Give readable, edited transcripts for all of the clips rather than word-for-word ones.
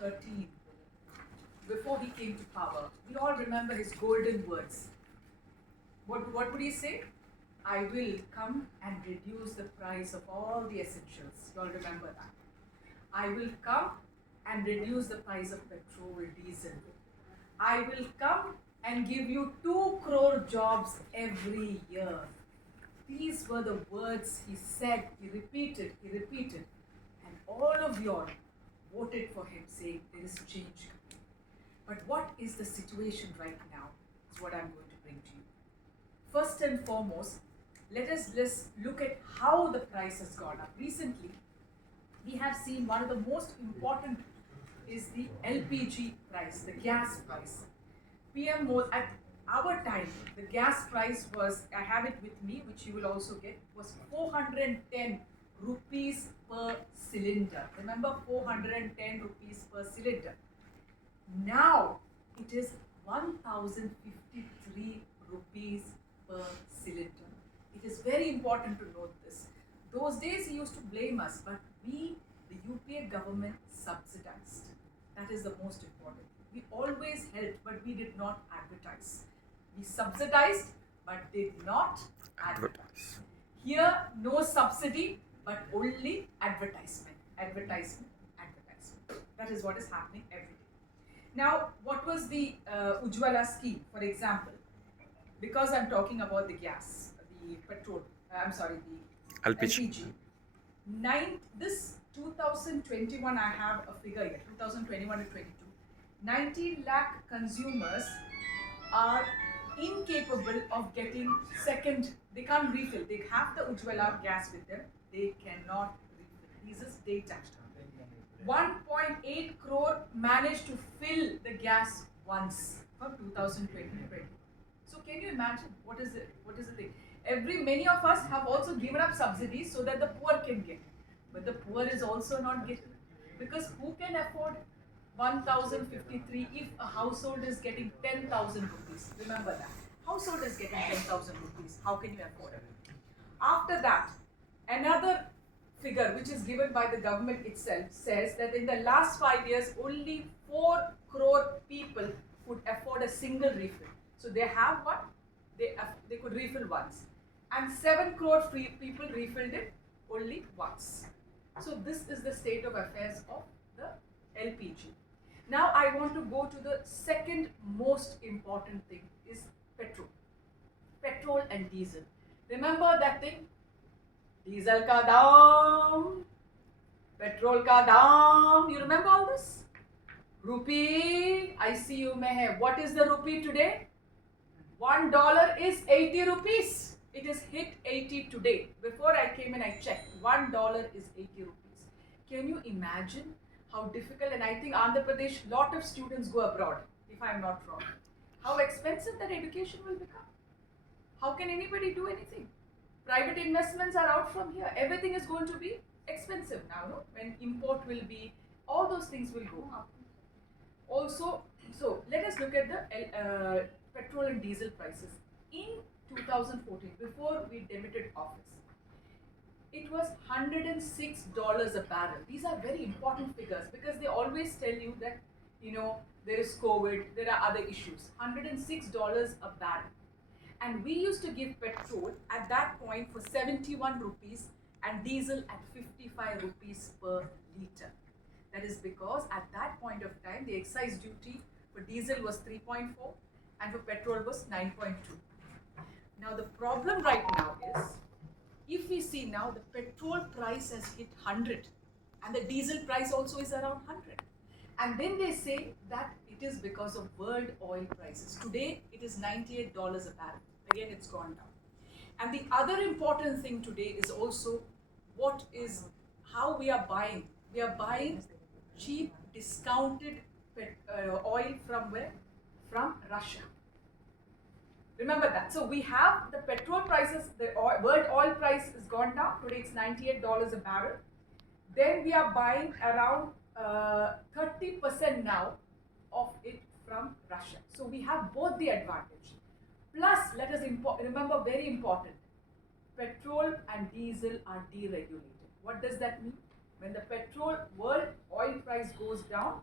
2013, before he came to power, we all remember his golden words. What would he say? I will come and reduce the price of all the essentials. You all remember that. I will come and reduce the price of petrol, diesel. I will come and give you 2 crore jobs every year. These were the words he said, he repeated, and all of you all voted for him, saying there is change coming. But what is the situation right now is what I'm going to bring to you. First and foremost, let us look at how the price has gone up. Recently, we have seen one of the most important is the LPG price, the gas price. At our time, the gas price was, I have it with me, which you will also get, was 410 rupees per cylinder. Remember, 410 rupees per cylinder. Now, it is 1053 rupees per cylinder. It is very important to note this. Those days he used to blame us, but we, the UPA government, subsidized. That is the most important. We always helped, but we did not advertise. We subsidized, but did not advertise. Here, no subsidy, but only advertisement. That is what is happening every day. Now, what was the Ujjwala scheme, for example? Because I'm talking about the gas, the petrol, the LPG. This 2021, I have a figure here, 2021 to 22. 19 lakh consumers are incapable of getting second, they can't refill. They have the Ujjwala gas with them, they cannot refill. This is data. 1.8 crore managed to fill the gas once from 2020. So can you imagine what is the thing? Many of us have also given up subsidies so that the poor can get. But the poor is also not getting. Because who can afford 1053 if a household is getting 10,000 rupees? Remember that. Household is getting 10,000 rupees. How can you afford it? After that, another figure which is given by the government itself says that in the last 5 years, only 4 crore people could afford a single refill. So they have one, they could refill once. And 7 crore people refilled it only once. So this is the state of affairs of the LPG. Now I want to go to the second most important thing is petrol. Petrol and diesel. Remember that thing? Diesel ka daam, petrol ka daam. You remember all this? Rupee, ICU mein hai. What is the rupee today? $1 is 80 rupees. It is hit 80 today. Before I came in, I checked. $1 is 80 rupees. Can you imagine how difficult? And I think Andhra Pradesh, lot of students go abroad, if I am not wrong. How expensive that education will become. How can anybody do anything? Private investments are out from here. Everything is going to be expensive now, no? When import will be, all those things will go up. Also, so let us look at the petrol and diesel prices. In 2014, before we demitted office, it was $106 a barrel. These are very important figures because they always tell you that, there is COVID, there are other issues. $106 a barrel. And we used to give petrol at that point for 71 rupees and diesel at 55 rupees per litre. That is because at that point of time, the excise duty for diesel was 3.4 and for petrol was 9.2. Now the problem right now is, if we see now the petrol price has hit 100 and the diesel price also is around 100. And then they say that it is because of world oil prices. Today it is $98 a barrel. Again, it's gone down. And the other important thing today is also how we are buying. We are buying cheap, discounted oil from where? From Russia. Remember that. So we have the petrol prices, the world oil price has gone down. Today it's $98 a barrel. Then we are buying around 30% now of it from Russia. So we have both the advantage. Plus, let us remember, very important, petrol and diesel are deregulated. What does that mean? When the petrol world oil price goes down,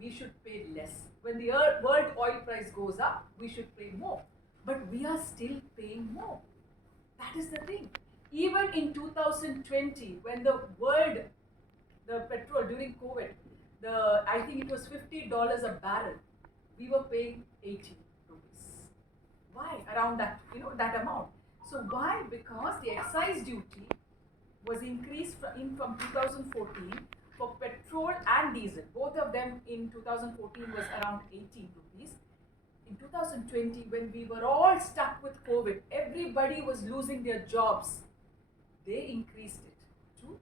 we should pay less. When the world oil price goes up, we should pay more. But we are still paying more. That is the thing. Even in 2020, when the petrol during COVID, I think it was $50 a barrel, we were paying 80 rupees. Why? Around that, that amount. So why? Because the excise duty was increased from 2014 for petrol and diesel. Both of them in 2014 was around 18 rupees. In 2020, when we were all stuck with COVID, everybody was losing their jobs. They increased it to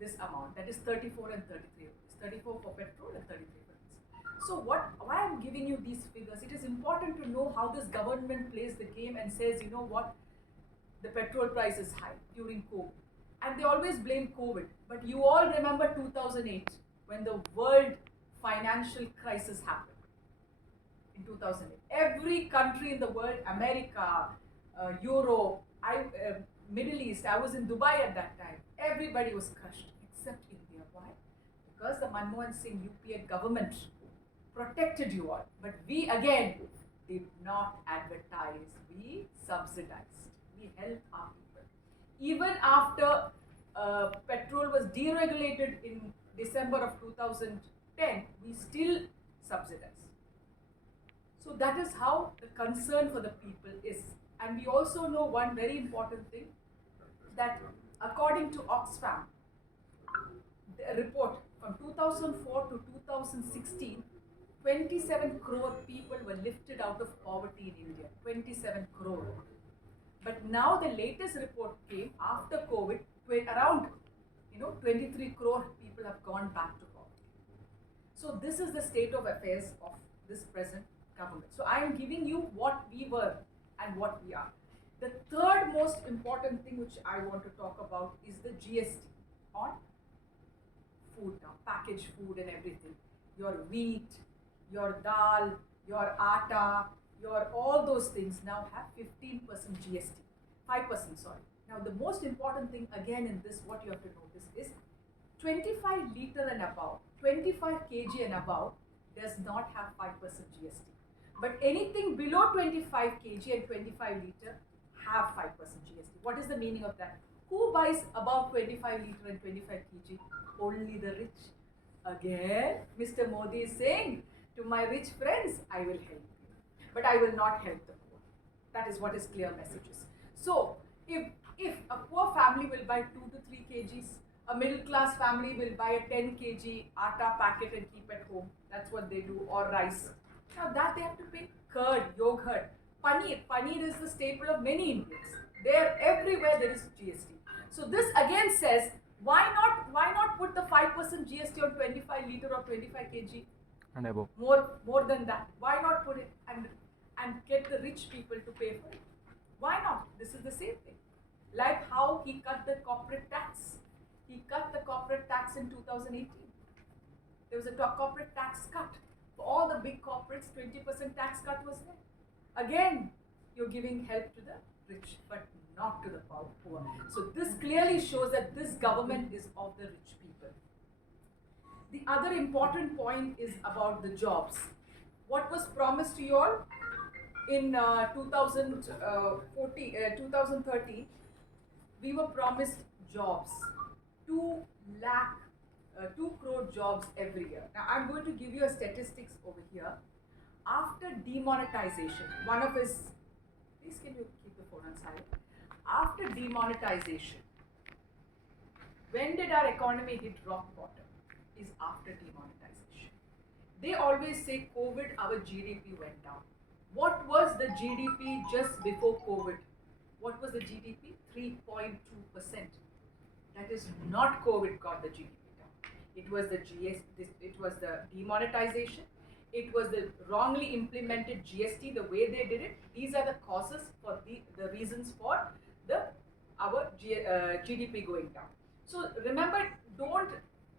this amount, that is 34 and 33 rupees. 34 for petrol and 33 for diesel. So why I'm giving you these figures, it is important to know how this government plays the game and says, you know what, the petrol price is high during COVID. And they always blame COVID. But you all remember 2008 when the world financial crisis happened. In 2008, every country in the world, America, Europe, Middle East, I was in Dubai at that time, everybody was crushed except India. Why? Because the Manmohan Singh UPA government protected you all. But we again did not advertise, we subsidized, we helped our people. Even after petrol was deregulated in December of 2010, we still subsidized. So that is how the concern for the people is. And we also know one very important thing, that according to Oxfam, the report from 2004 to 2016, 27 crore people were lifted out of poverty in India. 27 crore. But now the latest report came after COVID, around 23 crore people have gone back to poverty. So this is the state of affairs of this present government. So I am giving you what we were and what we are. The third most important thing which I want to talk about is the GST on food now, packaged food and everything. Your wheat, your dal, your atta, your all those things now have 15% GST. 5%, sorry. Now the most important thing again in this, what you have to notice is 25 liter and above, 25 kg and above does not have 5% GST. But anything below 25 kg and 25 liter have 5% GST. What is the meaning of that? Who buys above 25 liter and 25 kg? Only the rich. Again, Mr. Modi is saying to my rich friends, I will help you, but I will not help the poor. That is what his clear message is. So, if a poor family will buy 2 to 3 kgs, a middle class family will buy a 10 kg atta packet and keep at home. That's what they do, or rice. Now that they have to pay curd, yogurt, paneer. Paneer is the staple of many Indians. Everywhere there is GST. So this again says, why not put the 5% GST on 25 liter or 25 kg? And above. More than that. Why not put it and get the rich people to pay for it? Why not? This is the same thing. Like how he cut the corporate tax. He cut the corporate tax in 2018. There was a corporate tax cut. For all the big corporates, 20% tax cut was there. Again, you're giving help to the rich, but not to the poor. So this clearly shows that this government is of the rich people. The other important point is about the jobs. What was promised to you all in 2013? We were promised jobs. 2 crore jobs every year. Now I'm going to give you a statistics over here. After demonetization, please can you keep the phone on silent? After demonetization, when did our economy hit rock bottom? Is after demonetization. They always say COVID, our GDP went down. What was the GDP just before COVID? What was the GDP? 3.2%. That is not COVID got the GDP down. It was the it was the demonetization. It was the wrongly implemented GST, the way they did it. These are the causes for the reasons for our GDP going down. So remember,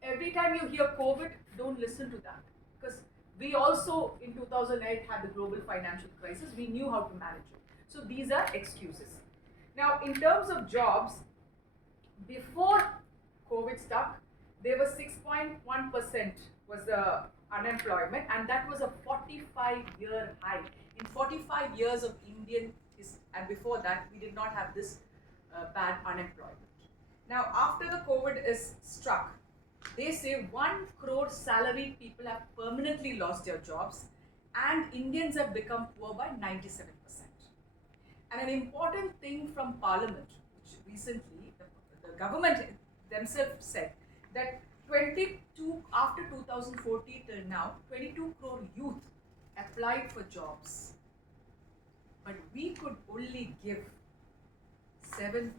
every time you hear COVID, don't listen to that, because we also in 2008 had the global financial crisis. We knew how to manage it. So these are excuses. Now, in terms of jobs, before COVID stuck, there was 6.1% was the unemployment, and that was a 45-year high. In 45 years of Indian history, and before that, we did not have this bad unemployment. Now, after the COVID is struck, they say 1 crore salaried people have permanently lost their jobs, and Indians have become poor by 97%. And an important thing from Parliament, which recently the government themselves said that 22 after 2014 till now, 22 crore youth applied for jobs, but we could only give 7.22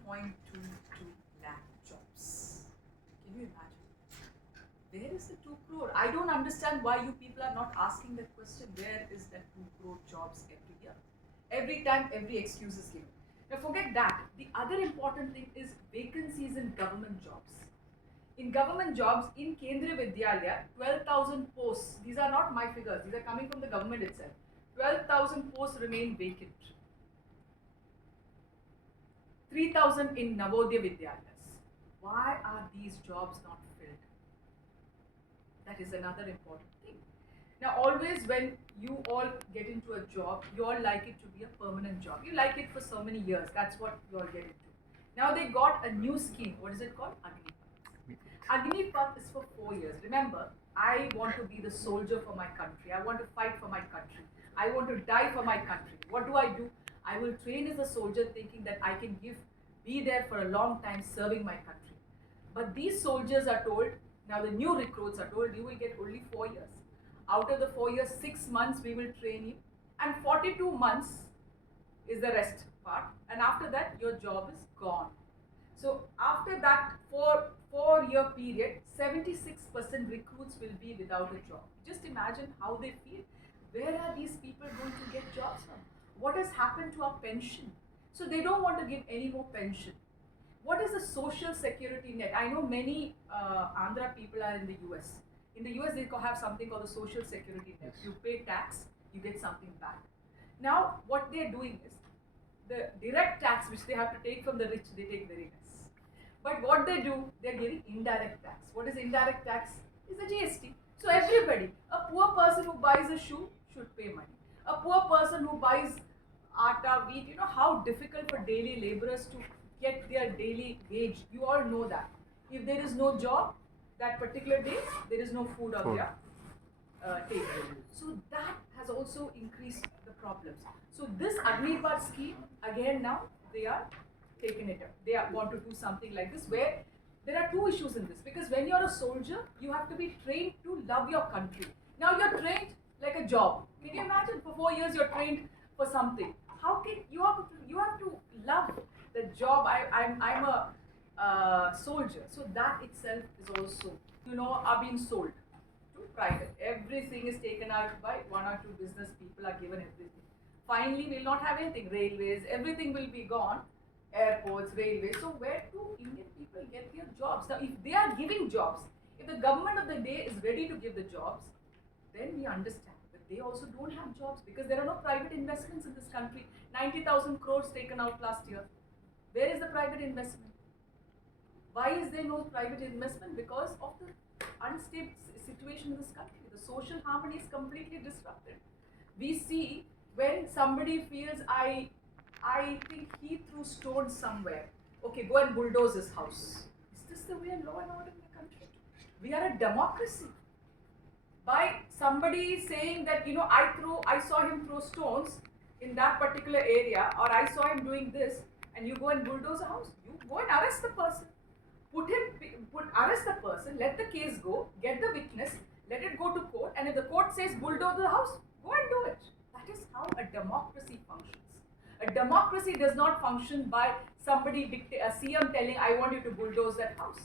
lakh jobs. Can you imagine? Where is the 2 crore? I don't understand why you people are not asking that question. Where is that 2 crore jobs every year? Every time, every excuse is given. Now forget that. The other important thing is vacancies in government jobs. In government jobs, in Kendriya Vidyalaya, 12,000 posts. These are not my figures. These are coming from the government itself. 12,000 posts remain vacant. 3,000 in Navodaya Vidyalayas. Why are these jobs not filled? That is another important thing. Now, always when you all get into a job, you all like it to be a permanent job. You like it for so many years. That's what you all get into. Now they got a new scheme. What is it called? Agnipath. Agnipath is for 4 years. Remember, I want to be the soldier for my country. I want to fight for my country. I want to die for my country. What do? I will train as a soldier thinking that I can be there for a long time serving my country. But these soldiers are told, now the new recruits are told, you will get only 4 years. Out of the 4 years, 6 months we will train you, and 42 months is the rest part, and after that your job is gone. So after that 4-year period, 76% recruits will be without a job. Just imagine how they feel. Where are these people going to get jobs from? What has happened to our pension? So they don't want to give any more pension. What is the social security net? I know many Andhra people are in the US. In the US, they have something called the social security net. You pay tax, you get something back. Now, what they're doing is the direct tax, which they have to take from the rich, they take very less. But what they do, they're giving indirect tax. What is indirect tax? Is the GST. So everybody, a poor person who buys a shoe should pay money. A poor person who buys atta, wheat, you know how difficult for daily laborers to get their daily wage. You all know that. If there is no job, that particular day, there is no food on their table. So that has also increased the problems. So this Agnipath scheme, again now, they are taking it up. They want to do something like this, where there are two issues in this. Because when you're a soldier, you have to be trained to love your country. Now you're trained like a job. Can you imagine? For 4 years you're trained for something. How can you have to love the job? I'm a soldier. So that itself is also, are being sold to private. Everything is taken out by 1 or 2 business people are given everything. Finally, we'll not have anything. Railways, everything will be gone. Airports, railways. So where do Indian people get their jobs? Now, if they are giving jobs, if the government of the day is ready to give the jobs, then we understand. But they also don't have jobs because there are no private investments in this country. 90,000 crores taken out last year. Where is the private investment? Why is there no private investment? Because of the unstable situation in this country. The social harmony is completely disrupted. We see when somebody feels, I think he threw stones somewhere. Okay, go and bulldoze his house. Is this the way law and order in the country? We are a democracy. By somebody saying that, I saw him throw stones in that particular area, or I saw him doing this, and you go and bulldoze a house, you go and arrest the person. Arrest the person, let the case go, get the witness, let it go to court, and if the court says bulldoze the house, go and do it. That is how a democracy functions. A democracy does not function by somebody, a CM telling, I want you to bulldoze that house.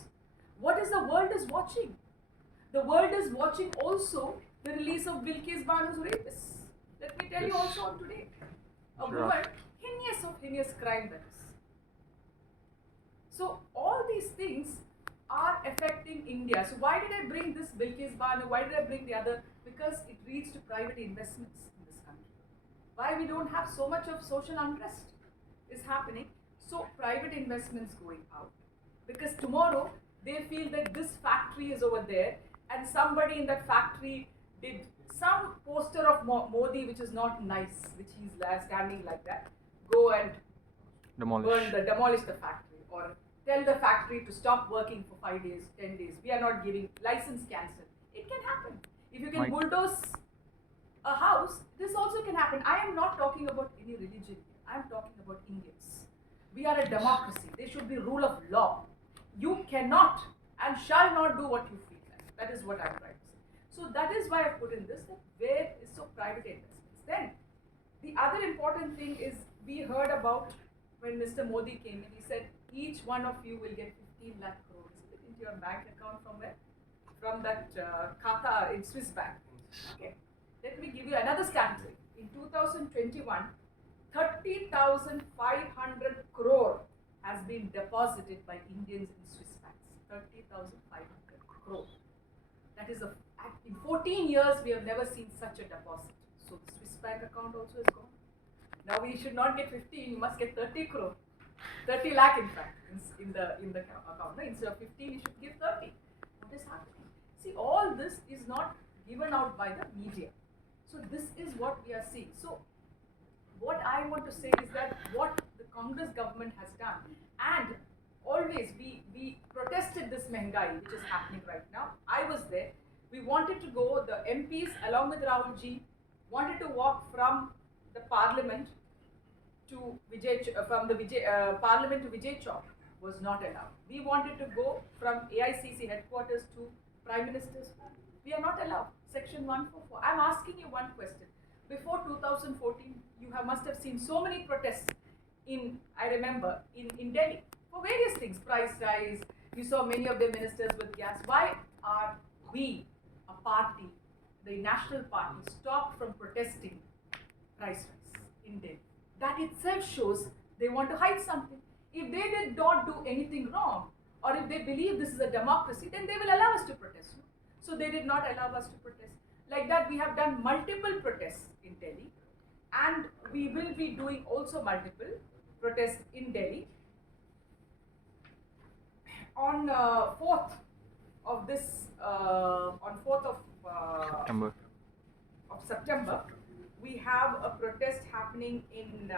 What is the world is watching? The world is watching also the release of Bilkis Banu's rapist. Let me tell you also on today. A woman, heinous crime that is. So all these things are affecting India. So why did I bring this Bilkis Banu? Why did I bring the other? Because it leads to private investments in this country. Why we don't have so much of social unrest is happening. So private investments going out. Because tomorrow they feel that this factory is over there and somebody in that factory did some poster of Modi which is not nice, which he's standing like that, go and demolish the factory, or tell the factory to stop working for 5 days, 10 days, we are not giving license cancel. It can happen. If you can bulldoze a house, this also can happen. I am not talking about any religion. I am talking about Indians. We are a democracy. There should be rule of law. You cannot and shall not do what you feel like. That is what I am trying to say. So that is why I put in this, that where is so private investments. Then the other important thing is, we heard about when Mr. Modi came in, he said each one of you will get 15 lakh crores into your bank account. From where? From that khata in Swiss bank. Okay. Let me give you another statistic. In 2021, 30,500 crore has been deposited by Indians in Swiss banks. 30,500 crore. That is in 14 years we have never seen such a deposit. So the Swiss bank account also is gone. Now we should not get 15, you must get 30 crore. 30 lakh in fact in the account. No? Instead of 15 you should give 30. What is happening? See, all this is not given out by the media. So this is what we are seeing. So what I want to say is that what the Congress government has done, and always we protested this mehengai which is happening right now. I was there. We wanted to go, the MPs along with Rahul ji wanted to walk from the parliament to parliament to Vijay Chowk. Was not allowed. We wanted to go from AICC headquarters to Prime Minister's home. We are not allowed. Section 144. I'm asking you one question. Before 2014, you must have seen so many protests I remember, in Delhi for various things, price rise. You saw many of the ministers with gas. Why are we, a party, the national party, stopped from protesting price rise in Delhi? That itself shows they want to hide something. If they did not do anything wrong, or if they believe this is a democracy, then they will allow us to protest. No? So they did not allow us to protest. Like that, we have done multiple protests in Delhi, and we will be doing also multiple protests in Delhi. On 4th of this, on 4th of September, we have a protest happening in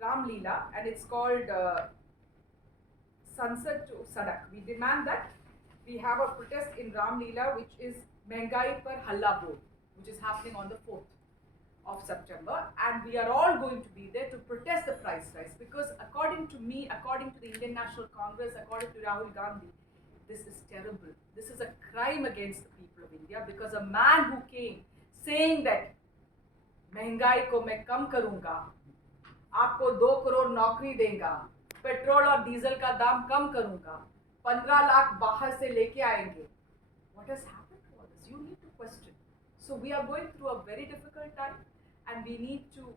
Ram Leela, and it's called Sansad to Sadak. We demand that we have a protest in Ram Leela, which is Mehengai Par Halla Bol, which is happening on the 4th of September, and we are all going to be there to protest the price rise, because according to me, according to the Indian National Congress, according to Rahul Gandhi, this is terrible. This is a crime against the people of India, because a man who came saying that महंगाई को मैं कम करूंगा, आपको 2 करोड़ नौकरी देगा, petrol और diesel का दाम कम करूंगा, 15 लाख बाहर से लेके आएंगे. What has happened to all this? You need to question. So we are going through a very difficult time, and we need to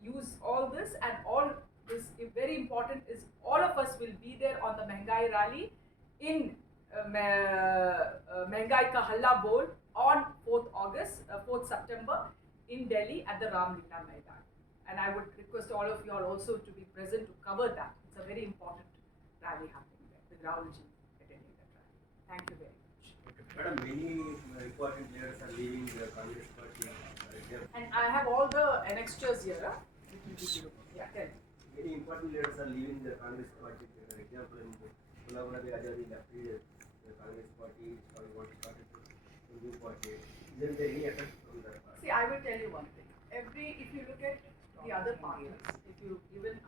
use all this, and all this very important is all of us will be there on the Mehengai rally in Mehengai Ka Halla Bol on 4th September in Delhi at the Ram Leela Maidan. And I would request all of you all also to be present to cover that. It's a very important rally happening there with Rahul ji attending that rally. Thank you very much. Madam, many important leaders are leaving the Congress party. And I have all the annexures here. Yeah, tell me. Many important leaders are leaving the Congress party. For example, in Ghulam Nabi Azadi left the Congress party, started a new party. Isn't there any effect from that party? See, I will tell you one thing. If you look at the other parties, if you even